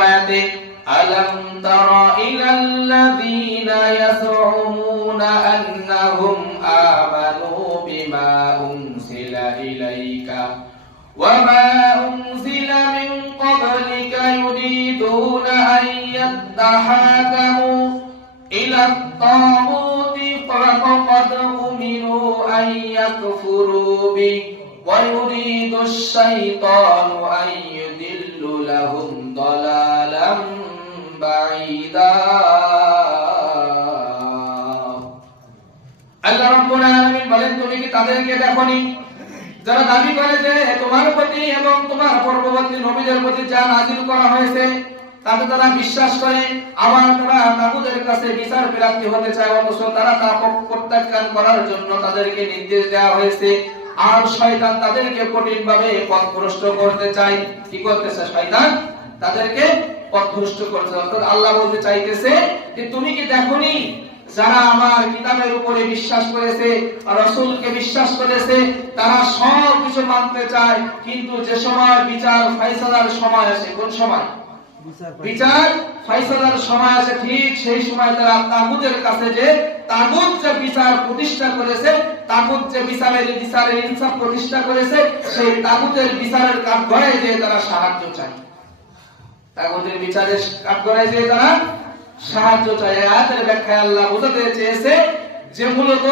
আয়াতে আলাম তারা ইলাল্লাযীনা ইয়াযউমুনা আন্নাহুম আমানু বিমা উনজিলা ইলাইকা ওয়া মা উনজিলা মিন ক্বাবলিকা ইউরিদুনা আন ইয়াত্তাহাকামু ইলা আত-তাগুতি ফাকাদ উমিরু আন ইয়াকফুরু বি ওয়া ইউরিদু আশ-শাইতানু আন ইউদিল্লু লাহুম দালালাম বাঈদা। আল্লাহ রাব্বুল আলামিন বলেন, তুমি কি তাদেরকে দেখোনি যারা দাবি করে যে তোমার প্রতি এবং তোমার পূর্ববর্তী নবীদের প্রতি যা নাযিল করা হয়েছে তাতে তারা বিশ্বাস করে, আবার তারা তাগুতের কাছে বিচার প্রার্থী হতে চায়, অথচ তারা তা প্রত্যাখ্যান করার জন্য তাদেরকে নির্দেশ দেওয়া হয়েছে। আর শয়তান তাদেরকে কঠিনভাবে পথভ্রষ্ট করতে চায়। কি করতেছে শয়তান? তাদেরকে পথভ্রষ্ট করতে। অর্থাৎ আল্লাহ বলতে চাইতেছে যে তুমি কি দেখোনি যারা আমার কিতাবের উপরে বিশ্বাস করেছে, রাসূলকে বিশ্বাস করেছে, তারা সব কিছু মানতে চায়, কিন্তু যে সময় বিচার ফয়সালার সময় আসে, কোন সময়? বিচার ফয়সালার সময় আসে, ঠিক সেই সময় তারা তাগুতের কাছে যে তাগুত যে বিচার প্রতিষ্ঠা করেছে, তাগুত যে বিচারের ইনসাফ প্রতিষ্ঠা করেছে, সেই তাগুতের বিচারের কাঠগড়ায় যে তারা সাহায্য চায়, তাগুতের বিচারের কাঠগড়ায় যে তারা সাহায্য চায়। আয়াতের ব্যাখ্যায় আল্লাহ বোঝাতে চেয়েছে যে মূলত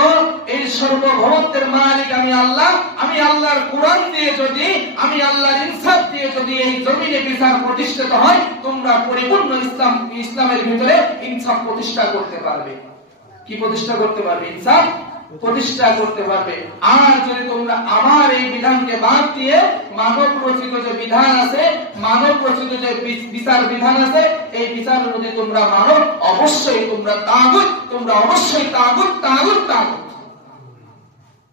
এই সর্বভৌমত্বের মালিক আমি আল্লাহ। আমি আল্লাহর কোরআন দিয়ে যদি, আমি আল্লাহর ইনসাফ দিয়ে যদি এই জমিনে বিচার প্রতিষ্ঠিত হয়, তোমরা পরিপূর্ণ ইসলামের ভিতরে ইনসাফ প্রতিষ্ঠা করতে পারবে। কি প্রতিষ্ঠা করতে পারবে? ইনসাফ প্রতিষ্ঠা করতে পারবে। আর যদি তোমরা আমার এই বিধানকে বাদ দিয়ে মানব রচিত যে বিধান আছে, মানব রচিত যে বিচার বিধান আছে, এই বিচার যদি তোমরা মানো, অবশ্যই তোমরা তাগুত, তোমরা অবশ্যই তাগুত তাগুত তাগুত